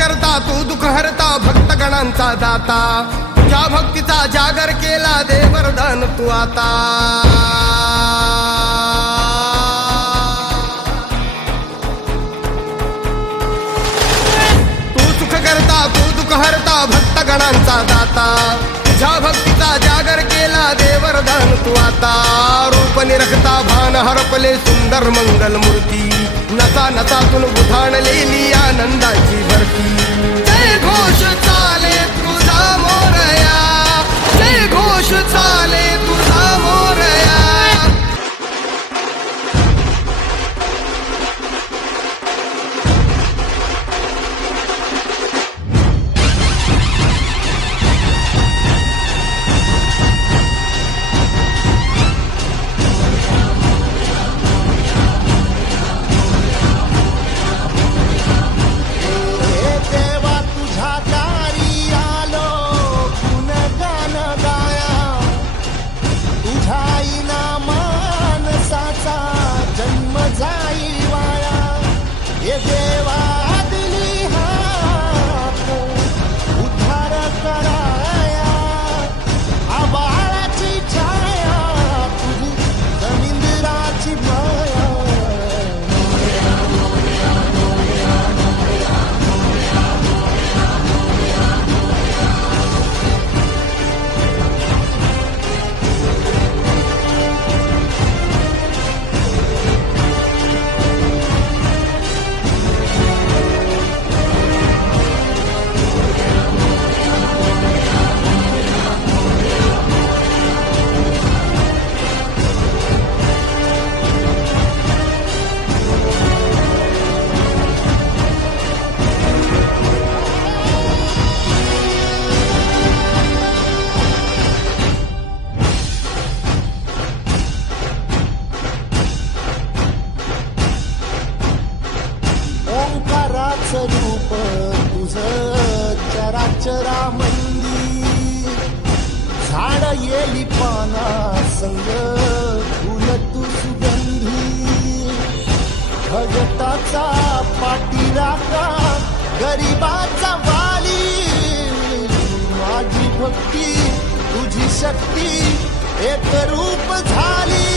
करता तू दुःख हरता भक्तगणांचा दाता तुझ्या भक्तीचा जागर केला दे वरदान तू आता हरता भक्तगणांचा दाता तुझ्या भक्तीचा जागर केला दे वरदान तू आता रूप निरखता भान हरपले सुंदर मंगल मूर्ती नसा नसातून उधाणलेली आनंदाची भरती जय घोष चाले तुझा मोरया जय घोष चाले तुझा मोरया रूप तुझं चराचरामंदी झाड येली पाना संग फुल तू सुगंधी भगताचा पाठीराखा गरिबाचा वाली माझी भक्ती तुझी शक्ती एक रूप झाली